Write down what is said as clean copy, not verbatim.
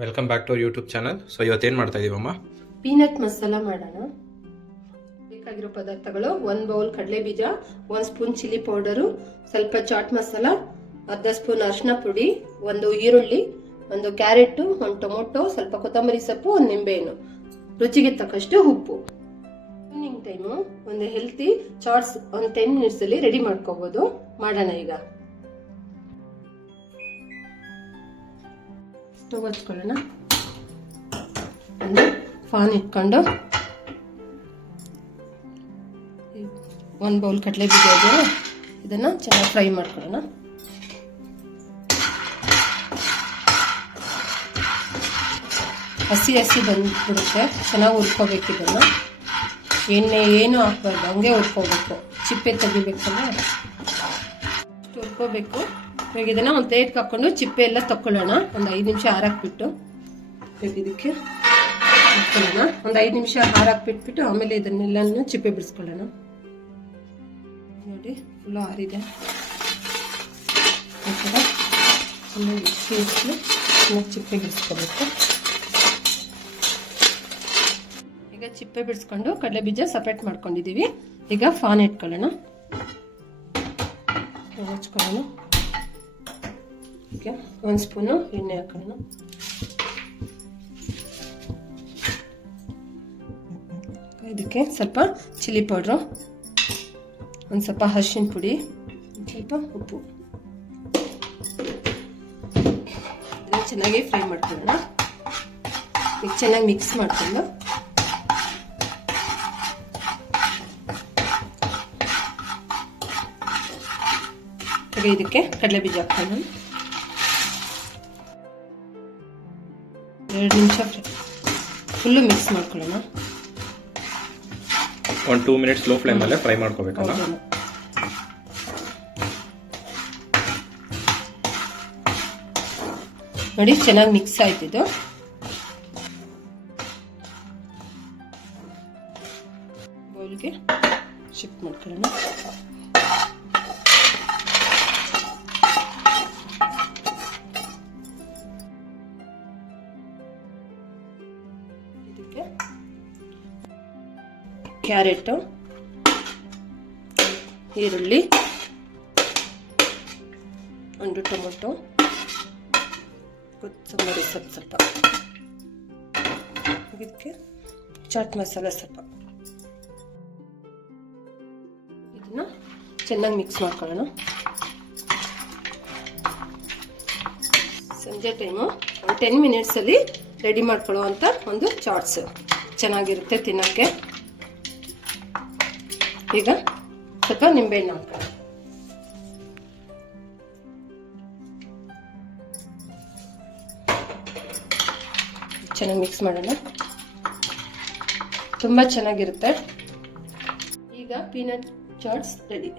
Welcome back to YouTube channel. So ಇವತ್ತೇನು ಮಾಡ್ತಾ ಇದೀವಮ್ಮ? Peanut masala ಮಾಡೋಣ. ಬೇಕಾಗಿರೋ ಪದಾರ್ಥಗಳು: 1 ಬೌಲ್ ಕಡಲೆ ಬೀಜ, 1 ಸ್ಪೂನ್ ಚಿಲ್ಲಿ ಪೌಡರು, ಸ್ವಲ್ಪ ಚಾಟ್ ಮಸಾಲ, ಅರ್ಧ ಸ್ಪೂನ್ ಅರಿಶಿನ ಪುಡಿ, 1 ಈರುಳ್ಳಿ, 1 ಕ್ಯಾರೆಟ್, 1 ಟೊಮೊಟೊ, ಸ್ವಲ್ಪ ಕೊತ್ತಂಬರಿ ಸೊಪ್ಪು, 1 ನಿಂಬೆಹಣ್ಣು, ರುಚಿಗೆ ತಕ್ಕಷ್ಟು ಉಪ್ಪು. ಈವ್ನಿಂಗ್ ಟೈಮು ಒಂದು ಹೆಲ್ತಿ ಚಾಟ್ಸ್ ಒಂದು 10 ಮಿನಿಟ್ಸ್ ಅಲ್ಲಿ ರೆಡಿ ಮಾಡ್ಕೋಬಹುದು. ಮಾಡೋಣ ಈಗ. ಸ್ಟವ್ ಹಚ್ಕೊಳ್ಳೋಣ. ಒಂದು ಫಾನ್ ಇಟ್ಕೊಂಡು 1 ಬೌಲ್ ಕಡಲೆ ಬೀಜ ಇದೆ, ಇದನ್ನ ಚೆನ್ನಾಗಿ ಫ್ರೈ ಮಾಡ್ಕೊಳ್ಳೋಣ. ಹಸಿ ಬಂದ್ಬಿಡುತ್ತೆ, ಚೆನ್ನಾಗಿ ಹುರ್ಕೋಬೇಕು. ಇದನ್ನು ಎಣ್ಣೆ ಏನು ಹಾಕ್ಬಾರ್ದು, ಹಂಗೆ ಹುರ್ಕೋಬೇಕು. ಚಿಪ್ಪೆ ತೆಗಿಬೇಕಲ್ಲ, ಅಷ್ಟು ಹುರ್ಕೋಬೇಕು. ಇವಾಗ ಇದನ್ನು ಒಂದು ಪ್ಲೇಟ್ಗೆ ಹಾಕ್ಕೊಂಡು ಚಿಪ್ಪೆ ಎಲ್ಲ ತಕ್ಕೊಳ್ಳೋಣ. ಒಂದು 5 ನಿಮಿಷ ಹಾರಾಕ್ಬಿಟ್ಟು ಇದಕ್ಕೆ ಹಾಕ್ಕೊಳ್ಳೋಣ. ಒಂದು 5 ನಿಮಿಷ ಹಾರಾಕ್ಬಿಟ್ಬಿಟ್ಟು ಆಮೇಲೆ ಇದನ್ನೆಲ್ಲನೂ ಚಿಪ್ಪೆ ಬಿಡಿಸ್ಕೊಳ್ಳೋಣ. ನೋಡಿ, ಫುಲ್ಲು ಆರಿದೆ. ಈ ಥರ ಚೆನ್ನಾಗಿ ಚೆನ್ನಾಗಿ ಚಿಪ್ಪೆ ಬಿಡಿಸ್ಕೋಬೇಕು. ಈಗ ಚಿಪ್ಪೆ ಬಿಡಿಸ್ಕೊಂಡು ಕಡಲೆ ಬೀಜ ಸಪ್ರೇಟ್ ಮಾಡ್ಕೊಂಡಿದ್ದೀವಿ. ಈಗ ಫಾನ್ ಇಟ್ಕೊಳ್ಳೋಣ, ಹಚ್ಕೊಳ್ಳೋಣ. ಈಗ 1 ಸ್ಪೂನು ಎಣ್ಣೆ ಹಾಕೋಣ. ಇದಕ್ಕೆ ಸ್ವಲ್ಪ ಚಿಲ್ಲಿ ಪೌಡ್ರು, ಒಂದು ಸ್ವಲ್ಪ ಅರಿಶಿನ ಪುಡಿ, ಸ್ವಲ್ಪ ಉಪ್ಪು, ಇದನ್ನು ಚೆನ್ನಾಗಿ ಫ್ರೈ ಮಾಡ್ಕೊಳ್ಳೋಣ. ಈಗ ಚೆನ್ನಾಗಿ ಮಿಕ್ಸ್ ಮಾಡ್ಕೊಂಡು ಇದಕ್ಕೆ ಕಡಲೆ ಬೀಜ ಹಾಕೋಣ. 2 ನಿಮಿಷ ಫುಲ್ಲು ಮಿಕ್ಸ್ ಮಾಡ್ಕೊಳ್ಳೋಣ. 1-2 ಮಿನಿಟ್ಸ್ ಲೋ ಫ್ಲೇಮಲ್ಲೇ ಫ್ರೈ ಮಾಡ್ಕೋಬೇಕಲ್ಲ. ನೋಡಿ, ಚೆನ್ನಾಗಿ ಮಿಕ್ಸ್ ಆಯ್ತಿದ್ದು. ಬೌಲ್ಗೆ ಶಿಫ್ಟ್ ಮಾಡ್ಕೊಳ್ಳೋಣ. ಇದಕ್ಕೆ ಕ್ಯಾರೆಟು, ಈರುಳ್ಳಿ, 1 ಟೊಮೊಟೊ, ಕೊತ್ತಂಬರಿ ಸ್ವಲ್ಪ, ಇದಕ್ಕೆ ಚಾಟ್ ಮಸಾಲ ಸ್ವಲ್ಪ, ಇದನ್ನ ಚೆನ್ನಾಗಿ ಮಿಕ್ಸ್ ಮಾಡ್ಕೊಳ್ಳೋಣ. ಸಂಜೆ ಟೈಮು ಒಂದು 10 ಮಿನಿಟ್ಸಲ್ಲಿ ರೆಡಿ ಮಾಡ್ಕೊಳ್ಳುವಂಥ ಒಂದು ಚಾಟ್ಸ್ ಚೆನ್ನಾಗಿರುತ್ತೆ ತಿನ್ನೋಕ್ಕೆ. ಈಗ ಸ್ವಲ್ಪ ನಿಂಬೆಹಣ್ಣು ಹಾಕೋಣ. ಚೆನ್ನಾಗಿ ಮಿಕ್ಸ್ ಮಾಡೋಣ. ತುಂಬ ಚೆನ್ನಾಗಿರುತ್ತೆ. ಈಗ ಪೀನಟ್ ಚಾಟ್ಸ್ ರೆಡಿ.